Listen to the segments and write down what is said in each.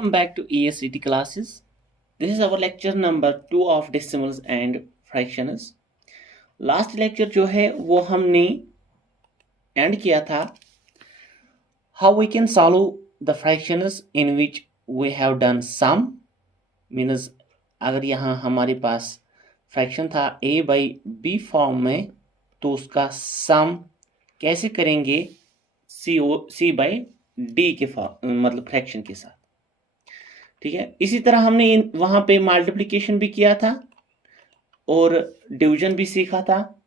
Welcome back to ESCT classes. This is our lecture number 2 of decimals and fractions. Last lecture जो है वो हमने and किया था how we can solve the fractions in which we have done sum, means अगर यहाँ हमारे पास fraction था a by b फॉर्म में तो उसका सम कैसे करेंगे c by d के फॉर्म मतलब फ्रैक्शन के साथ। ठीक है, इसी तरह हमने वहां पे मल्टीप्लिकेशन भी किया था और डिवीजन भी सीखा था।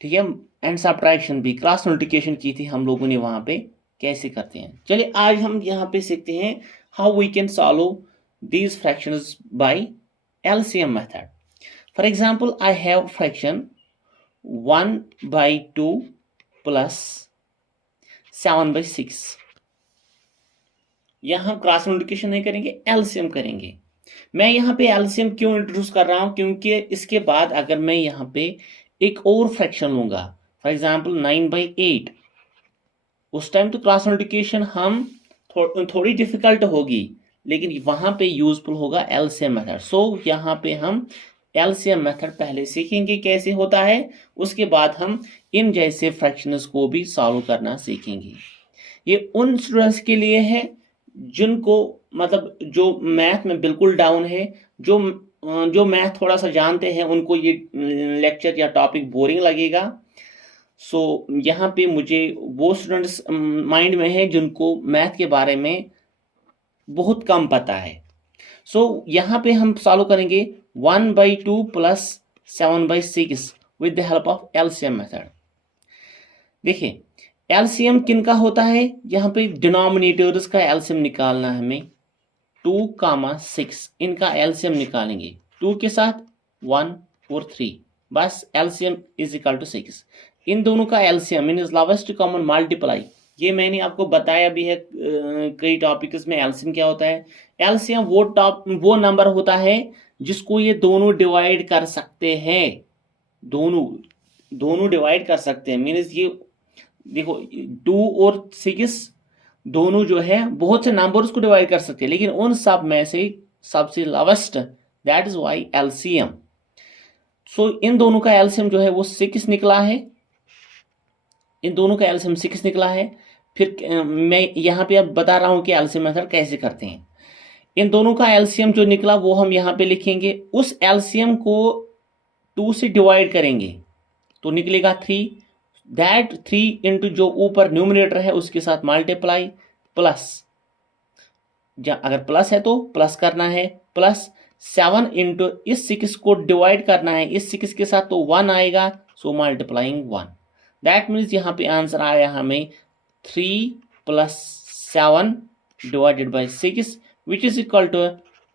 ठीक है, एंड सब्ट्रैक्शन भी, क्रॉस मल्टीप्लिकेशन की थी हम लोगों ने वहां पे कैसे करते हैं। चलिए आज हम यहाँ पे सीखते हैं how we can solve these fractions by LCM method. For example I have fraction 1/2 plus 7/6। यहां हम क्रॉस मल्टीप्लिकेशन नहीं करेंगे, एलसीएम करेंगे। मैं यहाँ पे एलसीएम क्यों इंट्रोड्यूस कर रहा हूं, क्योंकि इसके बाद अगर मैं यहाँ पे एक और फ्रैक्शन लूंगा, फॉर एग्जांपल 9/8, उस टाइम तो क्रॉस मल्टीप्लिकेशन हम थोड़ी डिफिकल्ट होगी, लेकिन वहां पे यूजफुल होगा एलसीएम मेथड। सो यहाँ पे हम एलसीएम मेथड पहले सीखेंगे कैसे होता है, उसके बाद हम इन जैसे फ्रैक्शंस को भी सॉल्व करना सीखेंगे। ये उन स्टूडेंट्स के लिए है जिनको मतलब जो मैथ में बिल्कुल डाउन है, जो मैथ थोड़ा सा जानते हैं, उनको ये लेक्चर या टॉपिक बोरिंग लगेगा। सो यहाँ पे मुझे वो स्टूडेंट्स माइंड में है जिनको मैथ के बारे में बहुत कम पता है। सो यहाँ पे हम सॉल्व करेंगे 1/2 plus 7/6 with the help of LCM method. देखिए एलसीएम किन का होता है, यहाँ पे डिनोमिनेटर्स का एलसीएम निकालना है हमें। 2, 6 इनका एलसीएम निकालेंगे, 2 के साथ 1 और 3, बस एलसीएम इज इक्वल टू 6। इन दोनों का LCM means lowest common multiply, ये मैंने आपको बताया भी है कई टॉपिक्स में। एलसीएम क्या होता है, एलसीएम वो नंबर होता है जिसको ये दोनों डिवाइड कर सकते हैं, दोनों डिवाइड कर सकते हैं। मींस ये देखो 2 और 6 दोनों जो है बहुत से नंबर्स को डिवाइड कर सकते हैं, लेकिन उन सब में से सबसे lowest, that is why LCM. So इन दोनों का एलसीएम जो है वो 6 निकला है, इन दोनों का एलसीएम 6 निकला है। फिर मैं यहाँ पे अब बता रहा हूं कि एलसीएम मेथड कैसे करते हैं। इन दोनों का एलसीएम जो निकला वो हम यहाँ पे लिखेंगे, उस एलसीएम को 2 से डिवाइड करेंगे तो निकलेगा 3। दैट 3 इंटू जो ऊपर न्यूमरेटर है उसके साथ मल्टीप्लाई, प्लस अगर प्लस है तो प्लस करना है, प्लस 7 इंटू इस 6 को डिवाइड करना है इस 6 के साथ तो 1 आएगा, सो मल्टीप्लाइंग 1। दैट मीन्स यहाँ पे आंसर आया हमें 3 + 7 divided by 6 which is equal to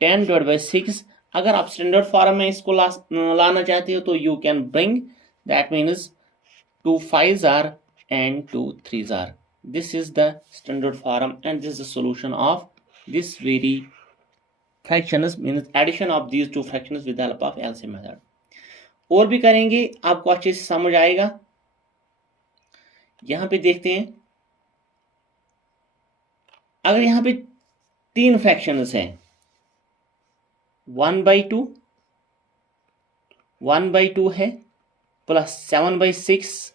10 divide by 6। अगर आप स्टैंडर्ड फॉर्म में इसको लाना चाहते हो तो you can bring, that means 2 5s are and 2 3s are. This is the standard form and this is the solution of this very fractions, means addition of these two fractions with the help of LCM method. और भी करेंगे, आपको अच्छे से समझ आएगा। यहां पे देखते हैं, अगर यहां पे 3 फ्रैक्शंस हैं, 1/2 है प्लस 7/6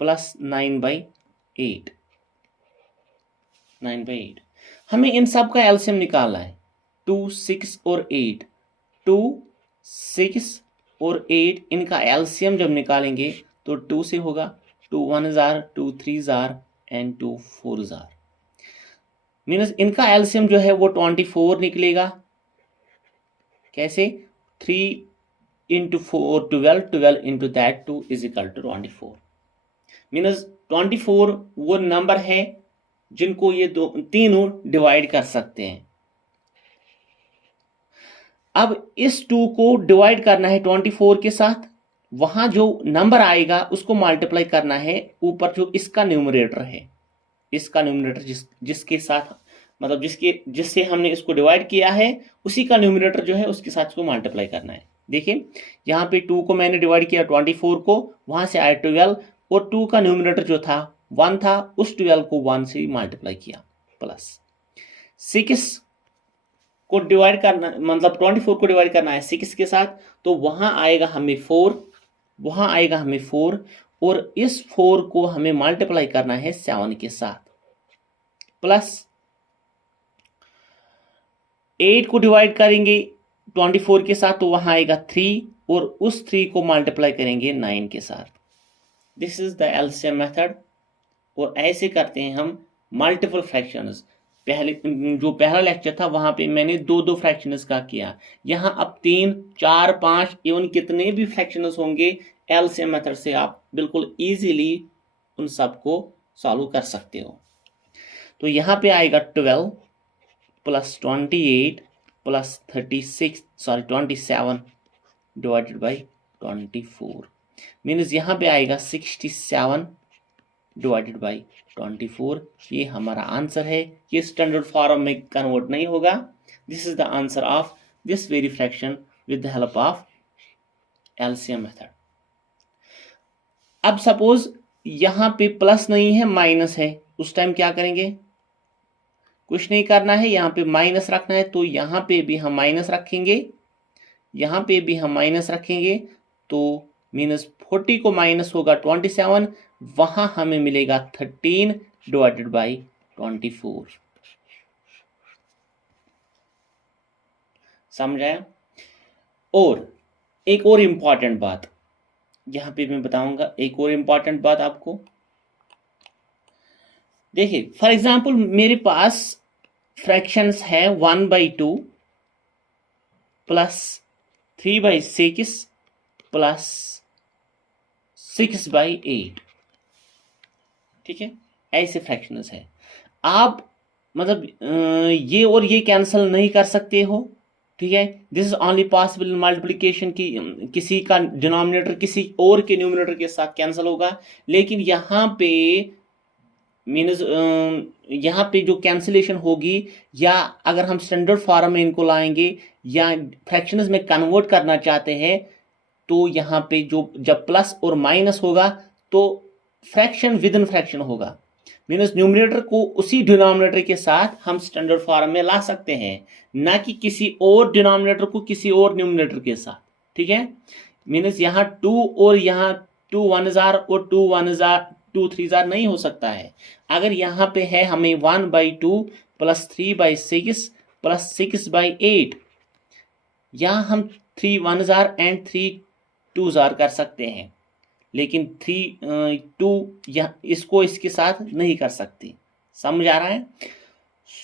प्लस 9/8। हमें इन सब का एलसीएम निकालना है। 2 6 और 8, 2 6 और 8 इनका एलसीएम जब निकालेंगे तो 2 से होगा, 2 1s are, 2 3s are and 2 4s are। Means इनका एलसीएम जो है वो 24 निकलेगा। कैसे, 3 into 4 12 into that 2 is equal to 24। Means 24 वो नंबर है जिनको ये तीनों डिवाइड कर सकते हैं। अब इस 2 को डिवाइड करना है 24 के साथ, वहां जो नंबर आएगा उसको मल्टीप्लाई करना है ऊपर जो इसका न्यूमरेटर है, इसका न्यूमरेटर जिसके साथ मतलब जिससे हमने इसको डिवाइड किया है उसी का न्यूमरेटर जो है उसके साथ इसको मल्टीप्लाई करना है। देखिए यहाँ पे 2 को मैंने डिवाइड किया 24 को, वहां से आया 12 और 2 का न्यूमरेटर जो था 1 था, उस 12 को 1 से मल्टीप्लाई किया प्लस 6 को डिवाइड करना, मतलब 24 को डिवाइड करना है 6 के साथ, तो वहां आएगा हमें 4, वहां आएगा हमें 4, और इस 4 को हमें मल्टीप्लाई करना है 7 के साथ, प्लस 8 को डिवाइड करेंगे 24 के साथ, तो वहां आएगा 3, और उस 3 को मल्टीप्लाई करेंगे 9 के साथ। This is the LCM method. और ऐसे करते हैं हम मल्टीपल फ्रैक्शंस। पहले जो पहला लेक्चर था वहां पे मैंने दो दो फ्रैक्शंस का किया, यहाँ अब 3, 4, 5 इवन कितने भी फ्रैक्शंस होंगे, एलसीएम मेथड से आप बिल्कुल इजीली उन सबको सॉल्व कर सकते हो। तो यहाँ पे आएगा 12 plus 28 plus 27 divided by 24, means यहाँ पे आएगा 67 डिवाइडेड बाई 24। ये हमारा आंसर है। ये स्टैंडर्ड फॉर्म में कन्वर्ट नहीं होगा। This is the answer of this very fraction with the help of LCM method. अब सपोज यहां पे प्लस नहीं है, माइनस है, उस टाइम क्या करेंगे? कुछ नहीं करना है, यहां पे माइनस रखना है, तो यहां पे भी हम माइनस रखेंगे, यहां पे भी हम माइनस रखेंगे, तो मीनस 40 को माइनस होगा 27, वहां हमें मिलेगा 13 डिवाइडेड बाई 24। समझ आया? और एक और इंपॉर्टेंट बात यहां पे मैं बताऊंगा, एक और इंपॉर्टेंट बात आपको। देखिए फॉर एग्जांपल मेरे पास फ्रैक्शंस है 1/2 प्लस 3/6 प्लस 6/8, ठीक है, ऐसे फ्रैक्शंस है। आप मतलब ये और ये कैंसिल नहीं कर सकते हो, ठीक है। This is only possible in multiplication की किसी का डिनोमिनेटर किसी और के न्यूमिनेटर के साथ कैंसिल होगा, लेकिन यहाँ पे मीन्स यहाँ पे जो कैंसिलेशन होगी, या अगर हम स्टैंडर्ड फॉर्म में इनको लाएंगे या फ्रैक्शंस में कन्वर्ट करना चाहते हैं, तो यहाँ पे जो जब प्लस और माइनस होगा तो फ्रैक्शन विद इन फ्रैक्शन होगा, मीन्स न्यूमिनेटर को उसी डिनोमिनेटर के साथ हम स्टैंडर्ड फॉर्म में ला सकते हैं, ना कि किसी और डिनोमिनेटर को किसी और न्यूमिनेटर के साथ, ठीक है। मीन्स यहाँ 2 और यहाँ 2 1 जार और 2 1 जार 2 3 जार नहीं हो सकता है। अगर यहाँ पे है हमें 1/2 प्लस 3/6 प्लस 6/8, यहाँ हम 3 1 जार एंड 3 2 जार कर सकते हैं, लेकिन 3 2 इसको इसके साथ नहीं कर सकते। समझ आ रहा है?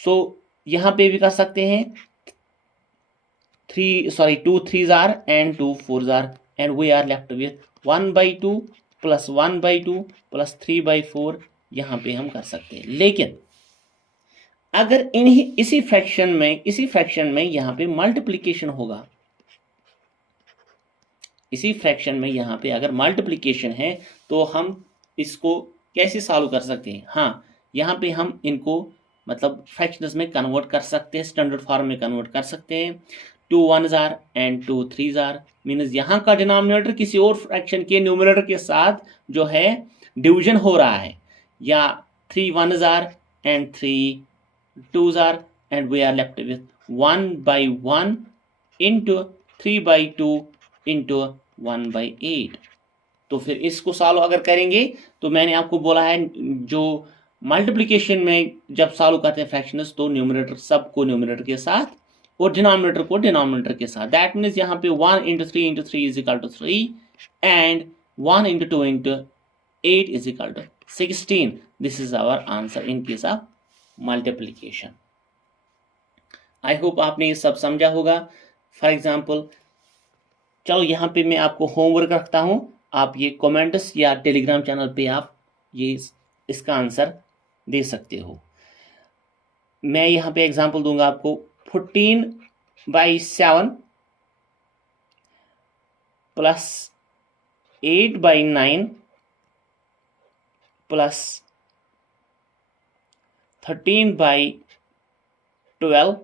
सो यहाँ पे भी कर सकते हैं 2 3 jar and 2 4 jar, and we are left with 1/2 plus 1/2 plus 3/4, यहाँ पे हम कर सकते हैं। लेकिन अगर इसी फ्रैक्शन में यहाँ पे मल्टीप्लीकेशन होगा, इसी फ्रैक्शन में यहाँ पे अगर मल्टीप्लिकेशन है, तो हम इसको कैसे सॉल्व कर सकते हैं? हाँ, यहाँ पे हम इनको मतलब फ्रैक्शंस में कन्वर्ट कर सकते हैं, स्टैंडर्ड फॉर्म में कन्वर्ट कर सकते हैं। 2 1 जार एंड 2 3 जार, मीन्स यहाँ का डिनोमिनेटर किसी और फ्रैक्शन के न्यूमिनेटर के साथ जो है डिवीजन हो रहा है, या 3 1 jar and 3 2 jar, and we are left with 1/1 into 3/2 into 1/8। तो फिर इसको सॉल्व अगर करेंगे, तो मैंने आपको बोला है जो मल्टीप्लिकेशन में जब सॉल्व करते हैं फ्रैक्शंस, तो न्यूमरेटर सबको न्यूमरेटर के साथ और डिनोमिनेटर को डिनोमिनेटर के साथ। दैट मीन्स यहाँ पे 1 × 3 × 3 is equal to 3, and 1 × 2 × 8 is equal to 16। This is our answer in case of multiplication. I hope आपने ये सब समझा होगा। फॉर एग्जाम्पल, चलो यहाँ पे मैं आपको होमवर्क रखता हूँ, आप ये कमेंट्स या टेलीग्राम चैनल पे आप ये इसका आंसर दे सकते हो। मैं यहाँ पे एग्जांपल दूंगा आपको। 14/7 प्लस 8/9 प्लस 13/12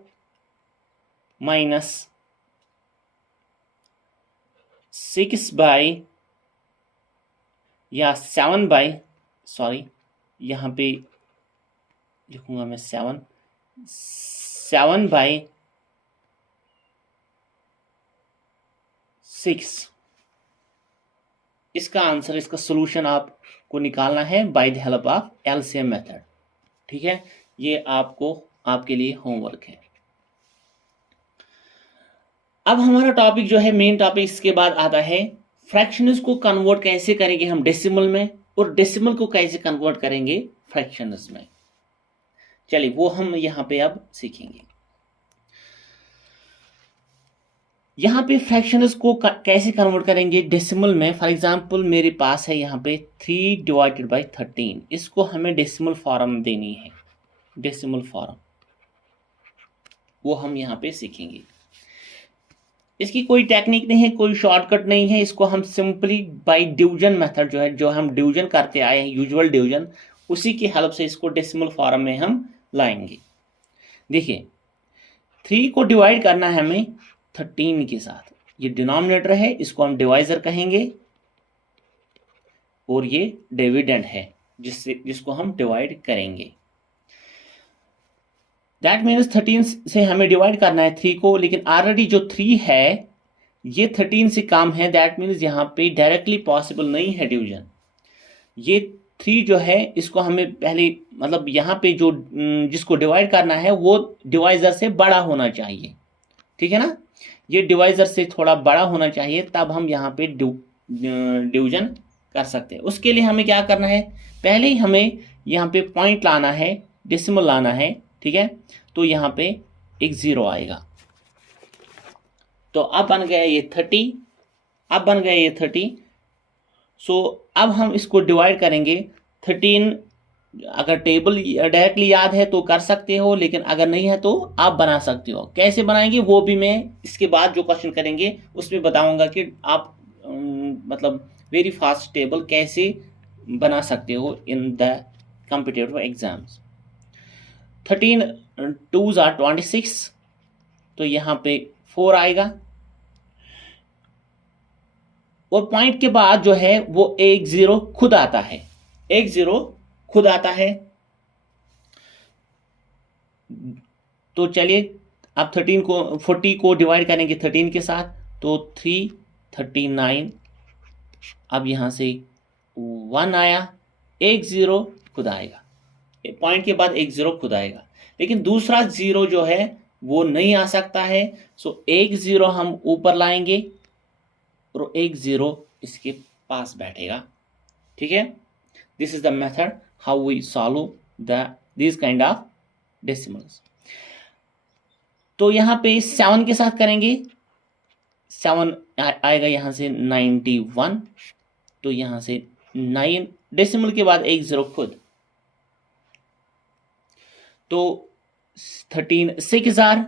माइनस 7 यहाँ पे लिखूंगा मैं 7 7/6। इसका आंसर, इसका सोल्यूशन आपको निकालना है by the help of LCM method. ठीक है, ये आपके लिए होमवर्क है। अब हमारा टॉपिक जो है, मेन टॉपिक इसके बाद आता है फ्रैक्शंस को कन्वर्ट कैसे करेंगे हम डेसिमल में, और डेसिमल को कैसे कन्वर्ट करेंगे फ्रैक्शंस में। चलिए वो हम यहाँ पे अब सीखेंगे। यहाँ पे फ्रैक्शंस को कैसे कन्वर्ट करेंगे डेसिमल में। फॉर एग्जांपल मेरे पास है यहाँ पे 3/13, इसको हमें डेसिमल फॉर्म देनी है, डेसिमल फॉर्म, वो हम यहाँ पे सीखेंगे। इसकी कोई टेक्निक नहीं है, कोई शॉर्टकट नहीं है, इसको हम सिंपली बाय डिवीजन मेथड जो है, जो हम डिवीजन करते आए हैं, यूजुअल डिवीजन, उसी की हेल्प से इसको डेसिमल फॉर्म में हम लाएंगे। देखिए 3 को डिवाइड करना है हमें 13 के साथ, ये डिनोमिनेटर है, इसको हम डिवाइजर कहेंगे, और ये डिविडेंड है जिसको हम डिवाइड करेंगे। दैट मीन्स 13 से हमें डिवाइड करना है 3 को, लेकिन ऑलरेडी जो 3 है ये 13 से कम है, दैट मीन्स यहाँ पे डायरेक्टली पॉसिबल नहीं है डिवीजन। ये 3 जो है इसको हमें पहले, मतलब यहाँ पे जो जिसको डिवाइड करना है वो डिवाइजर से बड़ा होना चाहिए, ठीक है ना, ये डिवाइजर से थोड़ा बड़ा होना चाहिए, तब हम यहाँ पे डिवीजन कर सकते हैं। उसके लिए हमें क्या करना है, पहले ही हमें यहाँ पे पॉइंट लाना है, डेसिमल लाना है, ठीक है। तो यहाँ पे एक 0 आएगा, तो अब बन गया ये 30, अब बन गया ये 30। सो अब हम इसको डिवाइड करेंगे 13। अगर टेबल डायरेक्टली याद है तो कर सकते हो, लेकिन अगर नहीं है तो आप बना सकते हो। कैसे बनाएंगे वो भी मैं इसके बाद जो क्वेश्चन करेंगे उसमें बताऊंगा कि आप मतलब वेरी फास्ट टेबल कैसे बना सकते हो in the competitive exams. 13 2s are 26, तो यहाँ पे 4 आएगा, और पॉइंट के बाद जो है वो एक 0 खुद आता है, एक 0 खुद आता है। तो चलिए अब 40 को डिवाइड करेंगे 13 के साथ, तो 3 39, अब यहां से 1 आया, एक 0 खुद आएगा, पॉइंट के बाद एक 0 खुद आएगा, लेकिन दूसरा 0 जो है वो नहीं आ सकता है। सो एक 0 हम ऊपर लाएंगे और एक 0 इसके पास बैठेगा, ठीक है। This is the method how we solve this kind of decimals. तो यहां पे 7 के साथ करेंगे, 7 आएगा यहां से 91, तो यहां से 9, डेसिमल के बाद एक 0 खुद, तो 13 6000।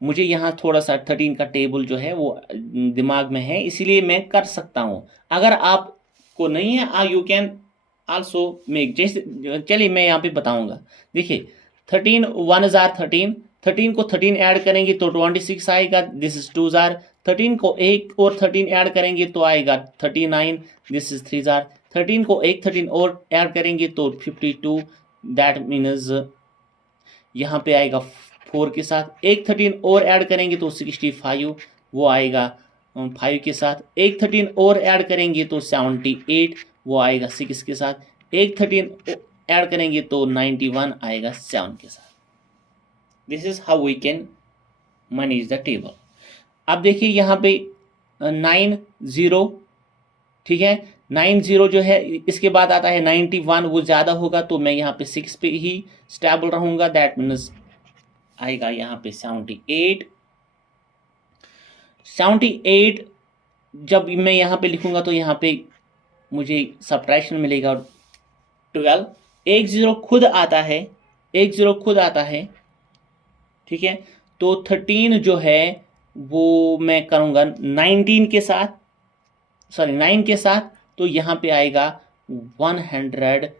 मुझे यहाँ थोड़ा सा 13 का टेबल जो है वो दिमाग में है, इसीलिए मैं कर सकता हूं। अगर आपको नहीं है यू कैन आल्सो मेक, जैसे चलिए मैं यहाँ पे बताऊंगा। देखिए 13 1 जार 13 को 13 ऐड करेंगे तो 26 आएगा, दिस इज 2 जार। 13 को एक और 13 ऐड करेंगे तो आएगा 39, दिस इज 3 जार। 13 को एक 13 और ऐड करेंगे तो 52, दैट मीन्स यहाँ पे आएगा 4 के साथ। एक 13 और ऐड करेंगे तो 65, वो आएगा 5 के साथ। एक 13 और ऐड करेंगे तो 78, वो आएगा 6 के साथ। एक 13 ऐड करेंगे तो 91 आएगा 7 के साथ। This is how we can manage the table. अब देखिए यहाँ पे 90, ठीक है, 90 जो है इसके बाद आता है 91, वो ज़्यादा होगा तो मैं यहाँ पे 6 पे ही स्टेबल रहूँगा, दैट मीन्स आएगा यहाँ पे 78। जब मैं यहाँ पे लिखूँगा तो यहाँ पे मुझे सब्ट्रैक्शन मिलेगा 12। एक 0 खुद आता है, एक 0 खुद आता है, ठीक है। तो 13 जो है वो मैं करूँगा 19 के साथ, सॉरी 9 के साथ, तो यहाँ पे आएगा 117।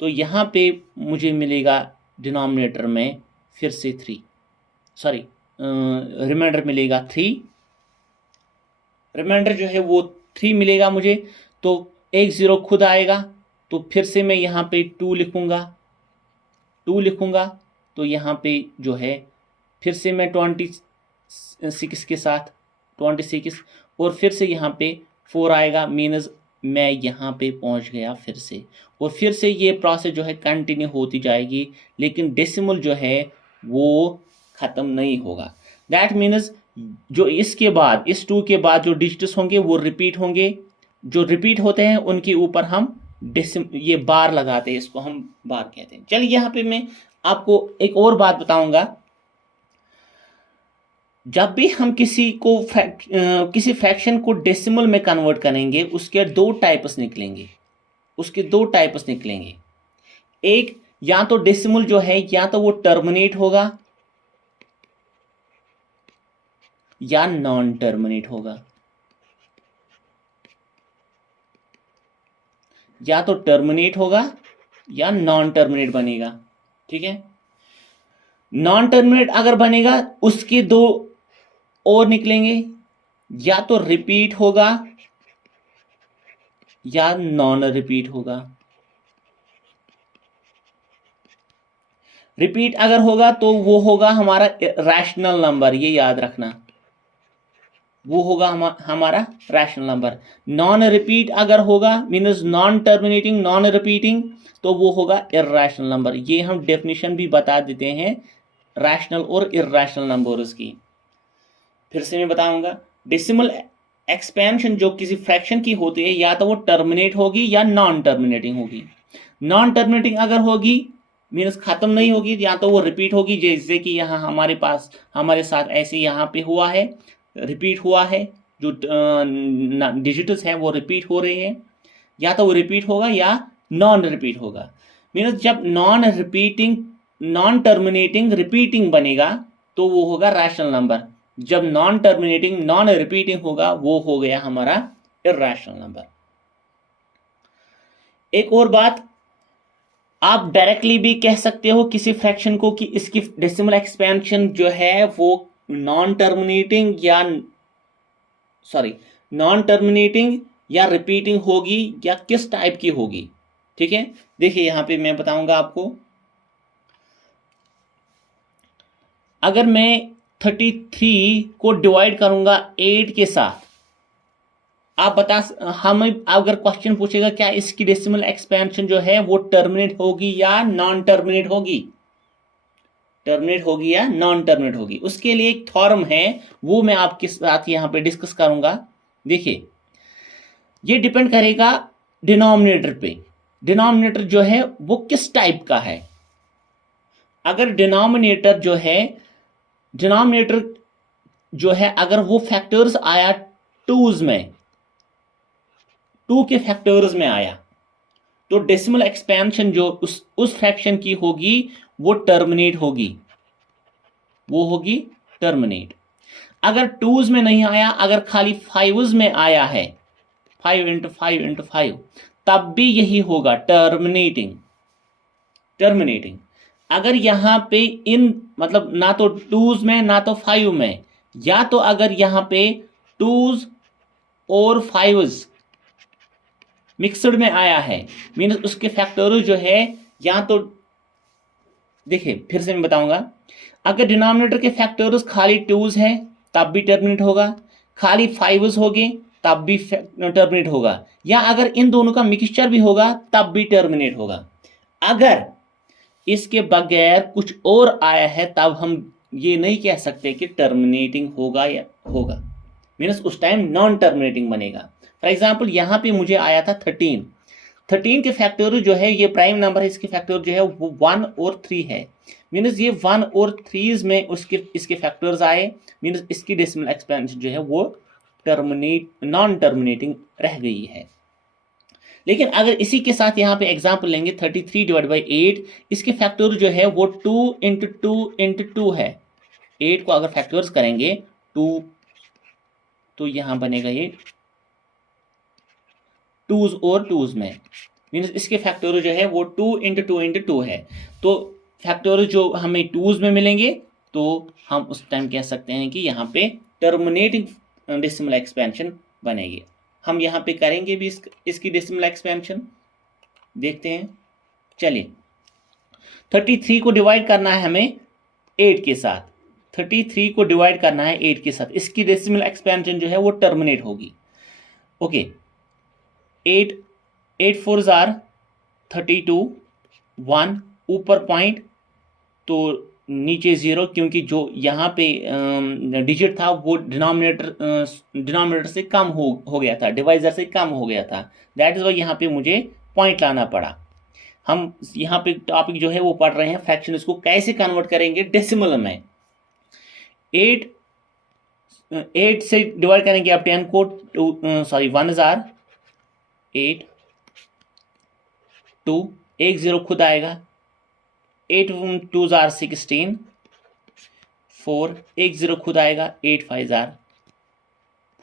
तो यहाँ पे मुझे मिलेगा डिनोमिनेटर में फिर से 3, सॉरी रिमाइंडर मिलेगा 3, रिमाइंडर जो है वो 3 मिलेगा मुझे। तो एक 0 खुद आएगा, तो फिर से मैं यहाँ पे 2 लिखूँगा, 2 लिखूंगा तो यहाँ पे जो है फिर से मैं 26 के साथ 26 और फिर से यहाँ पे 4 आएगा, मीन्स मैं यहाँ पे पहुँच गया फिर से, और फिर से ये प्रोसेस जो है कंटिन्यू होती जाएगी, लेकिन डेसिमल जो है वो ख़त्म नहीं होगा। दैट मीन्स जो इसके बाद, इस 2 के बाद जो डिजिट्स होंगे वो रिपीट होंगे, जो रिपीट होते हैं उनके ऊपर हम ये बार लगाते हैं, इसको हम बार कहते हैं। चलिए यहाँ पे मैं आपको एक और बात बताऊंगा। जब भी हम किसी फ्रैक्शन को डेसिमल में कन्वर्ट करेंगे उसके 2 टाइप्स निकलेंगे, एक या तो डेसिमल जो है या तो वो टर्मिनेट होगा या नॉन टर्मिनेट होगा, या तो टर्मिनेट होगा या नॉन टर्मिनेट बनेगा। ठीक है, नॉन टर्मिनेट अगर बनेगा उसके 2 और निकलेंगे, या तो रिपीट होगा या नॉन रिपीट होगा। रिपीट अगर होगा तो वो होगा हमारा रैशनल नंबर, ये याद रखना, वो होगा हमारा रैशनल नंबर। नॉन रिपीट अगर होगा means non terminating non repeating, तो वो होगा इर्रेशनल नंबर। ये हम डेफिनेशन भी बता देते हैं रैशनल और इर्रेशनल नंबर्स की। फिर से मैं बताऊंगा, डेसिमल एक्सपेंशन जो किसी फ्रैक्शन की होती है या तो वो टर्मिनेट होगी या नॉन टर्मिनेटिंग होगी। नॉन टर्मिनेटिंग अगर होगी मीन्स खत्म नहीं होगी, या तो वो रिपीट होगी, जैसे कि यहाँ हमारे साथ ऐसे यहाँ पे हुआ है, रिपीट हुआ है, जो डिजिटल्स हैं वो रिपीट हो रहे हैं, या तो वो रिपीट होगा या नॉन रिपीट होगा। मीन्स जब नॉन टर्मिनेटिंग रिपीटिंग बनेगा तो वो होगा रैशनल नंबर, जब नॉन टर्मिनेटिंग नॉन रिपीटिंग होगा वो हो गया हमारा इर्रेशनल नंबर। एक और बात, आप डायरेक्टली भी कह सकते हो किसी फ्रैक्शन को कि इसकी डेसिमल एक्सपेंशन जो है वो नॉन टर्मिनेटिंग या रिपीटिंग होगी या किस टाइप की होगी। ठीक है, देखिए यहां पे मैं बताऊंगा आपको। अगर मैं 33 को डिवाइड करूंगा 8 के साथ, आप हम अगर क्वेश्चन पूछेगा क्या इसकी डेसिमल एक्सपेंशन जो है वो टर्मिनेट होगी या नॉन टर्मिनेट होगी, उसके लिए एक थ्योरम है, वो मैं आपके साथ यहां पे डिस्कस करूंगा। देखिए, ये डिपेंड करेगा डिनोमिनेटर पे, डिनोमिनेटर जो है वो किस टाइप का है। अगर डिनोमिनेटर जो है अगर वो फैक्टर्स आया 2s में, 2 के फैक्टर्स में आया, तो डेसिमल एक्सपेंशन जो उस फ्रैक्शन की होगी वो टर्मिनेट होगी, टर्मिनेट। अगर 2s में नहीं आया, अगर खाली 5s में आया है, 5 × 5 × 5, तब भी यही होगा टर्मिनेटिंग। अगर यहां पे मतलब ना तो 2s में ना तो 5 में, या तो अगर यहां पे 2s और 5s मिक्सड में आया है, मीन्स उसके फैक्टर्स जो है, या तो देखिए फिर से मैं बताऊंगा, अगर डिनोमिनेटर के फैक्टर्स खाली 2s है तब भी टर्मिनेट होगा, खाली 5s होगी तब भी टर्मिनेट होगा, या अगर इन दोनों का मिक्सचर भी होगा तब भी टर्मिनेट होगा। अगर इसके बगैर कुछ और आया है तब हम ये नहीं कह सकते कि टर्मिनेटिंग होगा या होगा, मीन्स उस टाइम नॉन टर्मिनेटिंग बनेगा। फॉर एग्जाम्पल यहाँ पे मुझे आया था 13 के फैक्टर जो है, ये प्राइम नंबर है, इसके फैक्टर जो है वो 1 और 3 है, मीन्स ये 1 और 3 में इसके फैक्टर्स आए, मीन्स इसकी डेसिमल एक्सपेंशन जो है वो नॉन टर्मिनेटिंग रह गई है। लेकिन अगर इसी के साथ यहाँ पे एग्जाम्पल लेंगे 33/8, इसके फैक्टर जो है वो 2 × 2 × 2 है। 8 को अगर फैक्टर्स करेंगे 2, तो यहाँ बनेगा ये 2s और 2s में, मीन्स इसके फैक्टर जो है वो 2 × 2 × 2 है। तो फैक्टर जो हमें 2s में मिलेंगे तो हम उस टाइम कह सकते हैं कि यहाँ पे टर्मिनेटिंग डेसिमल एक्सपेंशन बनेगी। हम यहाँ पे करेंगे भी इसकी डेसिमल एक्सपेंशन, देखते हैं। चलिए, 33 को डिवाइड करना है हमें 8 के साथ, 33 को डिवाइड करना है 8 के साथ, इसकी डेसिमल एक्सपेंशन जो है वो टर्मिनेट होगी। ओके, 8 4 आर 32, 1 ऊपर पॉइंट तो नीचे 0, क्योंकि जो यहाँ पे डिजिट था वो डिनोमिनेटर से कम हो गया था, डिवाइजर से कम हो गया था, दैट इज वाई यहाँ पे मुझे पॉइंट लाना पड़ा। हम यहाँ पे टॉपिक जो है वो पढ़ रहे हैं फ्रैक्शन, इसको कैसे कन्वर्ट करेंगे डेसिमल में। 8 से डिवाइड करेंगे आप 10 को, 1 जार 8, 2 एक 0 खुद आएगा, 8 2 जार 16, 4 एक 0 खुद आएगा, 8 5 जार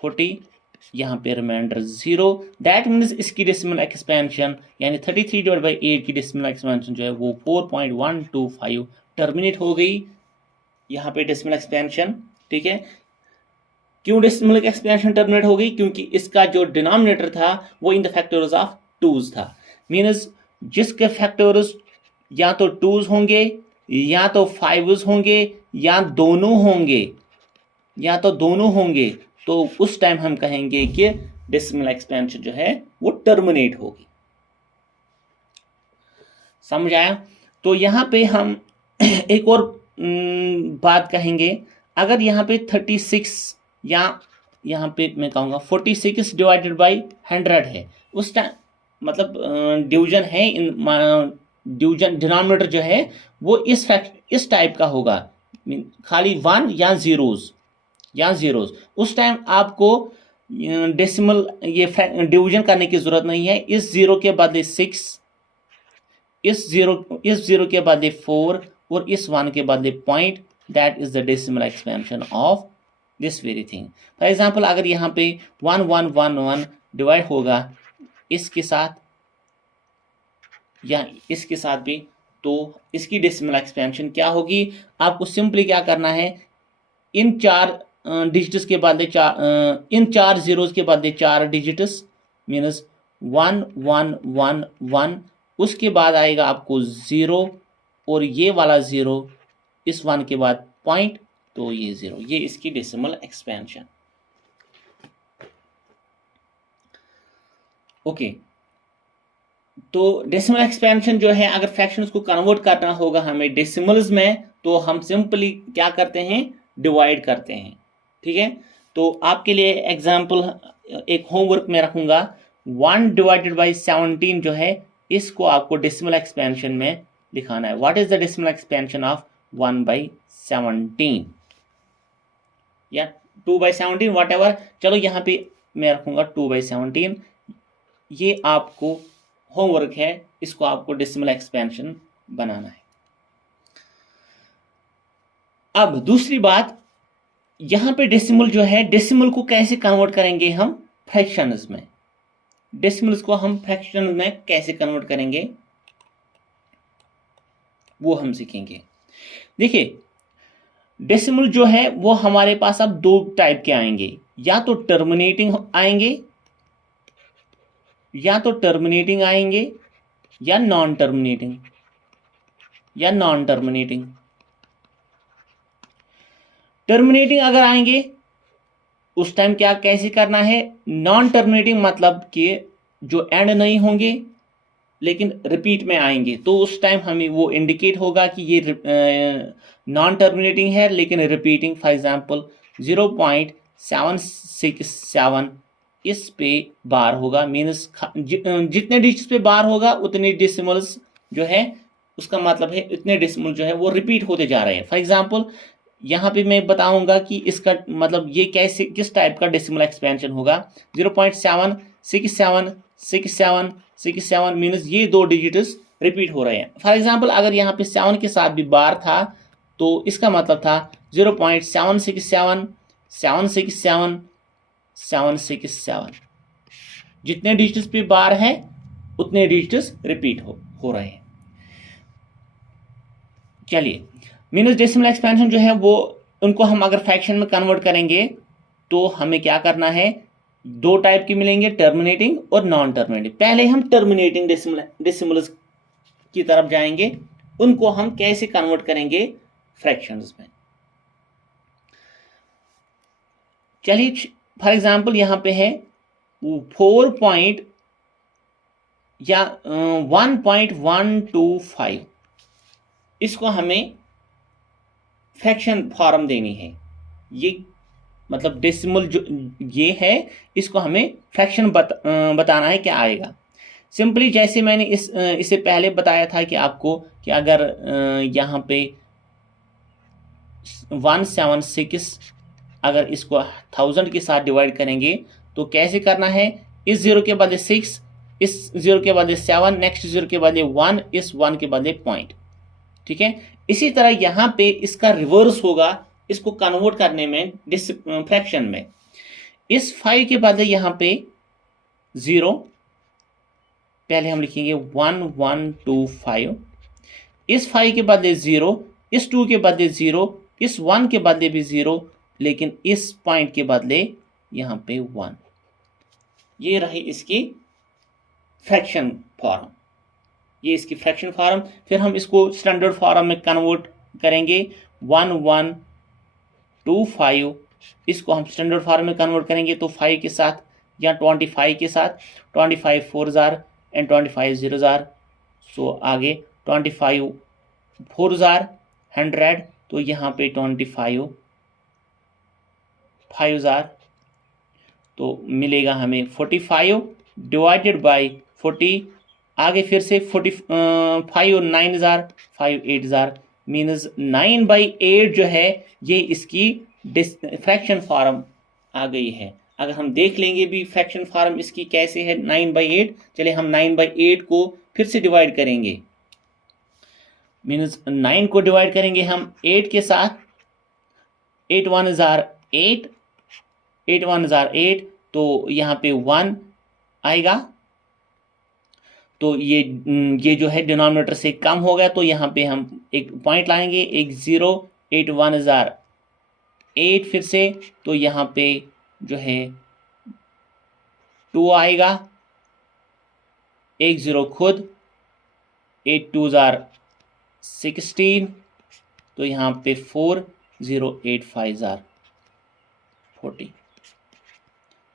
40, यहाँ पे रिमाइंडर 0, दैट मीन्स इसकी डेसिमल एक्सपेंशन यानी 33 डिवाइड बाई 8 की डेसिमल एक्सपेंशन जो है वो 4.125 टर्मिनेट हो गई यहाँ पे डेसिमल एक्सपेंशन। ठीक है, क्यों डेसिमल एक्सपेंशन टर्मिनेट हो गई? क्योंकि इसका जो डिनोमिनेटर था वो in the factors of 2s था, मीन्स जिसके फैक्टर्स या तो 2s होंगे या तो 5s होंगे या दोनों होंगे, तो उस टाइम हम कहेंगे कि डेसिमल एक्सपेंशन जो है वो टर्मिनेट होगी। समझ आया? तो यहाँ पे हम एक और बात कहेंगे, अगर यहाँ पे 36 या यहाँ पे मैं कहूँगा 46 डिवाइडेड बाई 100 है, उस टाइम मतलब डिवीजन है, डिवीजन डिनोमिनेटर जो है वो इस टाइप का होगा, खाली 1 या जीरोस, उस टाइम आपको डेसिमल ये डिवीजन करने की जरूरत नहीं है। इस 0 के बदले 6, इस जीरो के बदले 4 और इस 1 के बदले point, that is the decimal expansion of this very thing. For example अगर यहाँ पे 1 1 1 1 डिवाइड होगा इसके साथ या इसके साथ भी, तो इसकी डेसिमल एक्सपेंशन क्या होगी? आपको सिंपली क्या करना है, इन 4 डिजिट्स के बदले इन 4 जीरोस के बदले 4 डिजिट्स, मीन्स 1 1 1 1, उसके बाद आएगा आपको 0 और ये वाला 0, इस 1 के बाद पॉइंट, तो ये 0, ये इसकी डेसिमल एक्सपेंशन। ओके, तो डेसिमल एक्सपेंशन जो है, अगर फ्रैक्शंस को कन्वर्ट करना होगा हमें डेसिमल्स में, तो हम सिंपली क्या करते हैं, डिवाइड करते हैं। ठीक है, तो आपके लिए एग्जांपल एक होमवर्क में रखूंगा, 1 डिवाइडेड बाई 17 जो है इसको आपको डेसिमल एक्सपेंशन में दिखाना है। What is the decimal expansion of 1 by 17 या 2 बाई 17 वॉट एवर, चलो यहाँ पे मैं रखूंगा 2 बाई 17। ये आपको होमवर्क है, इसको आपको डेसिमल एक्सपेंशन बनाना है। अब दूसरी बात, यहां पे डेसिमल जो है, डेसिमल को कैसे कन्वर्ट करेंगे हम फ्रैक्शंस में, डेसिमल्स को हम फ्रैक्शन में कैसे कन्वर्ट करेंगे वो हम सीखेंगे। देखिए, डेसिमल जो है वो हमारे पास अब 2 टाइप के आएंगे, या तो टर्मिनेटिंग आएंगे या नॉन टर्मिनेटिंग। टर्मिनेटिंग अगर आएंगे उस टाइम क्या कैसे करना है, नॉन टर्मिनेटिंग मतलब कि जो एंड नहीं होंगे लेकिन रिपीट में आएंगे, तो उस टाइम हमें वो इंडिकेट होगा कि ये नॉन टर्मिनेटिंग है लेकिन रिपीटिंग। फॉर एग्जांपल 0.767 इस पे बार होगा, मीन्स जितने डिजिट्स पे बार होगा उतने डेसिमल्स जो है, उसका मतलब है इतने डेसिमल जो है वो रिपीट होते जा रहे हैं। फॉर एग्जांपल यहाँ पे मैं बताऊंगा कि इसका मतलब ये कैसे किस टाइप का डेसिमल एक्सपेंशन होगा। 0.76767 मीन्स ये 2 डिजिट्स रिपीट हो रहे हैं। फॉर एग्जांपल अगर यहाँ पे 7 के साथ भी बार था तो इसका मतलब था 0.767 जितने डिजिट्स पे बार है उतने डिजिट्स रिपीट हो रहे हैं। चलिए, मीन्स डेसिमल एक्सपेंशन जो है वो उनको हम अगर फ्रैक्शन में कन्वर्ट करेंगे तो हमें क्या करना है, 2 टाइप के मिलेंगे, टर्मिनेटिंग और नॉन टर्मिनेटिंग। पहले हम टर्मिनेटिंग डेसिमल्स की तरफ जाएंगे, उनको हम कैसे कन्वर्ट करेंगे फ्रैक्शंस में। चलिए फॉर एग्जांपल यहाँ पे है 4 पॉइंट या 1.125, इसको हमें फ्रैक्शन फॉर्म देनी है। ये मतलब डेसिमल जो ये है, इसको हमें फ्रैक्शन बताना है क्या आएगा। सिंपली जैसे मैंने इससे पहले बताया था कि आपको कि अगर यहाँ पे 176 अगर इसको 1000 के साथ डिवाइड करेंगे तो कैसे करना है, इस 0 के बदले 6, इस 0 के बदले 7, नेक्स्ट 0 के बदले 1, इस 1 के बदले पॉइंट। ठीक है, इसी तरह यहाँ पे इसका रिवर्स होगा इसको कन्वर्ट करने में फ्रैक्शन में। इस 5 के बदले यहाँ पे 0, पहले हम लिखेंगे 1125, इस 5 के बदले 0, इस 2 के बदले 0, इस 1 के बदले भी 0, लेकिन इस पॉइंट के बदले यहाँ पे 1। ये रही इसकी फ्रैक्शन फॉर्म, ये इसकी फ्रैक्शन फॉर्म। फिर हम इसको स्टैंडर्ड फॉर्म में कन्वर्ट करेंगे 1125, इसको हम स्टैंडर्ड फॉर्म में कन्वर्ट करेंगे तो 5 के साथ या 25 के साथ 25 4 एंड 25 0, सो आगे 25 4 100, तो यहाँ पे 25 5 तो मिलेगा हमें 45 डिवाइडेड बाई 40, आगे फिर से 45 और 9 5 8 मीन्स 9/8 जो है ये इसकी फ्रैक्शन फॉर्म आ गई है। अगर हम देख लेंगे भी फ्रैक्शन फॉर्म इसकी कैसे है 9/8, चले हम 9/8 को फिर से डिवाइड करेंगे, मीन्स 9 को डिवाइड करेंगे हम 8 के साथ, 8 1 8, 8 1 8, तो यहाँ पे 1 आएगा, तो ये जो है डिनोमिनेटर से कम हो गया, तो यहाँ पे हम एक पॉइंट लाएंगे, एक 0, 8 1 8 फिर से, तो यहाँ पे जो है 2 आएगा, एक 0 खुद, 8 2 16, तो यहाँ पे 4 0 8 5 40।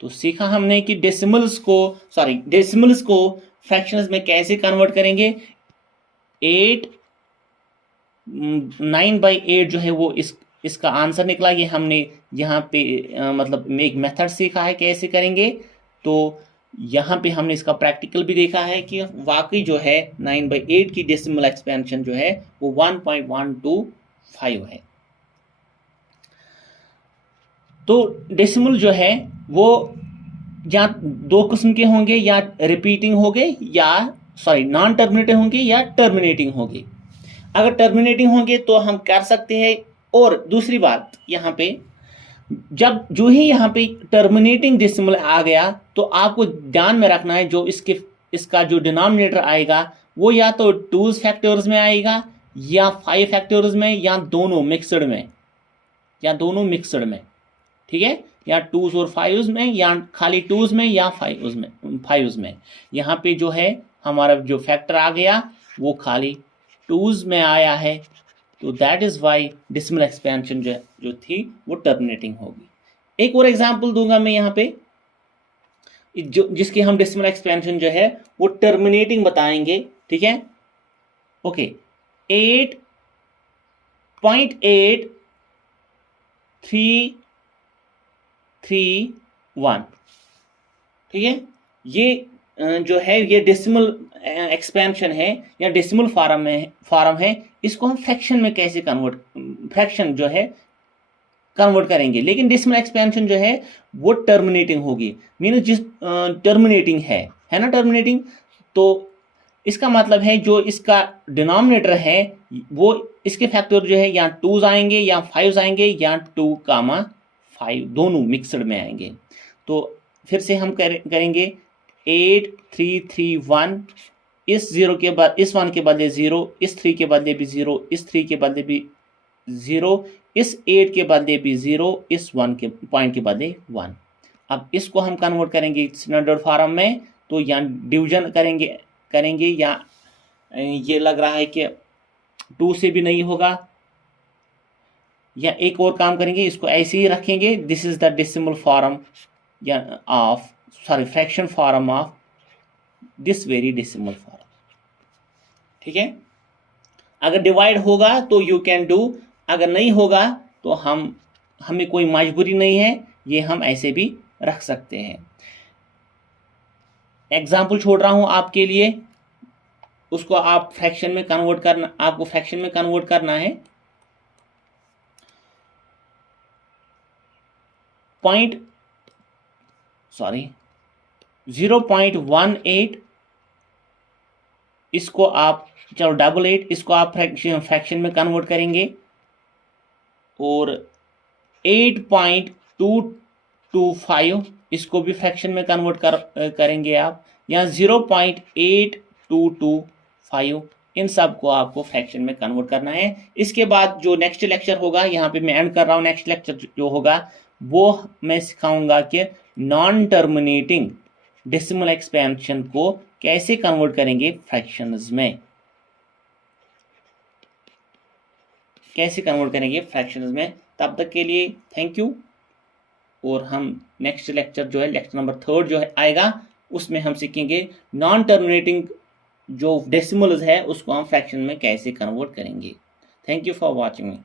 तो सीखा हमने कि डेसिमल्स को फ्रैक्शंस में कैसे कन्वर्ट करेंगे। 9/8 जो है वो इसका आंसर निकला। ये हमने यहाँ पे मतलब एक मेथड सीखा है कैसे करेंगे। तो यहाँ पे हमने इसका प्रैक्टिकल भी देखा है कि वाकई जो है 9/8 की डेसिमल एक्सपेंशन जो है वो 1.125 है। तो डेसिमल जो है वो या दो किस्म के होंगे, या रिपीटिंग होंगे या नॉन टर्मिनेटिंग होंगे या टर्मिनेटिंग होंगे। अगर टर्मिनेटिंग होंगे तो हम कर सकते हैं। और दूसरी बात यहाँ पे, जब जो ही यहाँ पे टर्मिनेटिंग डेसिमल आ गया तो आपको ध्यान में रखना है जो इसका जो डिनोमिनेटर आएगा वो या तो 2 फैक्टर्स में आएगा या 5 फैक्टर्स में या दोनों मिक्सड में, ठीक है, या 2s और 5s में या खाली 2s में या 5s में। यहाँ पे जो है हमारा जो फैक्टर आ गया वो खाली 2s में आया है, तो that is why decimal expansion जो थी वो टर्मिनेटिंग होगी। एक और एग्जांपल दूंगा मैं यहाँ पे जिसकी हम डेसिमल एक्सपेंशन जो है वो टर्मिनेटिंग बताएंगे, ठीक है। ओके, 8.8331, ठीक है। ये जो है ये डेसिमल एक्सपेंशन है या डेसिमल फॉर्म है। इसको हम फ्रैक्शन में कैसे फ्रैक्शन जो है कन्वर्ट करेंगे। लेकिन डेसिमल एक्सपेंशन जो है वो टर्मिनेटिंग होगी, मीन जिस टर्मिनेटिंग है ना टर्मिनेटिंग। तो इसका मतलब है जो इसका डिनोमिनेटर है वो इसके फैक्टर जो है या 2s आएंगे या 5s आएंगे या 2, 5 दोनों मिक्सड में आएंगे। तो फिर से हम करेंगे 8331, इस 0 के बाद इस 1 के बदले 0, इस 3 के बदले भी 0, इस 3 के बदले भी 0, इस 8 के बदले भी 0, इस 1 के पॉइंट के बदले 1। अब इसको हम कन्वर्ट करेंगे स्टैंडर्ड फॉर्म में, तो या डिवीजन करेंगे या ये लग रहा है कि 2 से भी नहीं होगा, या एक और काम करेंगे, इसको ऐसे ही रखेंगे, this is the decimal form या of fraction form of this very decimal form. ठीक है, अगर डिवाइड होगा तो यू कैन डू, अगर नहीं होगा तो हमें कोई मजबूरी नहीं है, ये हम ऐसे भी रख सकते हैं। एग्जाम्पल छोड़ रहा हूं आपके लिए, उसको आप फ्रैक्शन में कन्वर्ट करना, आपको फ्रैक्शन में कन्वर्ट करना है। पॉइंट 0.18, इसको आप, चलो 88, इसको आप फ्रैक्शन में कन्वर्ट करेंगे, और 8.225 इसको भी फ्रैक्शन में कन्वर्ट करेंगे आप, या 0.8225, इन सब को आपको फ्रैक्शन में कन्वर्ट करना है। इसके बाद जो नेक्स्ट लेक्चर होगा, यहाँ पे मैं एंड कर रहा हूँ, नेक्स्ट लेक्चर जो होगा वो मैं सिखाऊंगा कि नॉन टर्मिनेटिंग डेसिमल एक्सपेंशन को कैसे कन्वर्ट करेंगे फ्रैक्शंस में, कैसे कन्वर्ट करेंगे फ्रैक्शंस में। तब तक के लिए थैंक यू, और हम नेक्स्ट लेक्चर जो है, लेक्चर नंबर 3 जो है आएगा, उसमें हम सीखेंगे नॉन टर्मिनेटिंग जो डेसिमल्स है उसको हम फ्रैक्शन में कैसे कन्वर्ट करेंगे। Thank you for watching me.